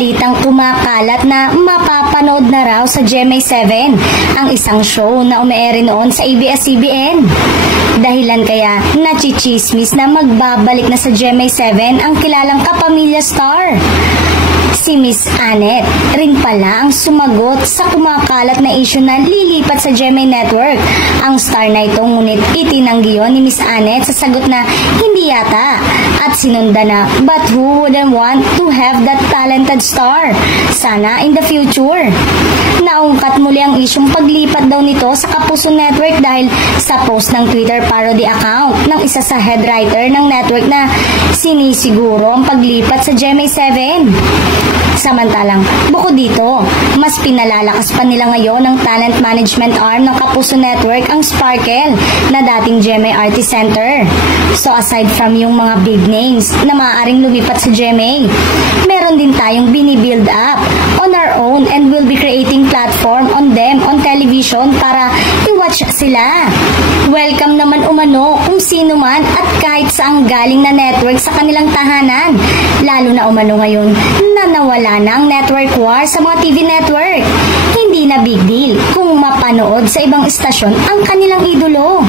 balitang kumakalat na mapapanood na raw sa GMA7 ang isang show na umeere noon sa ABS-CBN. Dahilan kaya nachichismis na magbabalik na sa GMA7 ang kilalang kapamilya star. Si Miss Annette rin pala ang sumagot sa kumakalat na issue na lilipat sa GMA Network ang star na ito, ngunit itinanggi yun ni Miss Annette sa sagot na hindi yata at sinunda na, but who wouldn't want to have that talented star? Sana in the future. Naungkat muli ang isyong paglipat daw nito sa Kapuso Network dahil sa post ng Twitter parody account ng isa sa head writer ng network na sinisiguro ang paglipat sa GMA7. Samantalang, bukod dito, mas pinalalakas pa nila ngayon ng talent management arm ng Kapuso Network ang Sparkle na dating GMA Artist Center. So aside from yung mga big names na maaaring lumipat sa GMA, meron din tayong binibuild up on our own and we'll be creating platform on them on television para i-watch sila. Welcome naman umano kung sino man at kahit saang galing na network sa kanilang tahanan, lalo na umano ngayon na nawala na ang network war sa mga TV network. Hindi na big deal kung mapanood sa ibang istasyon ang kanilang idolo.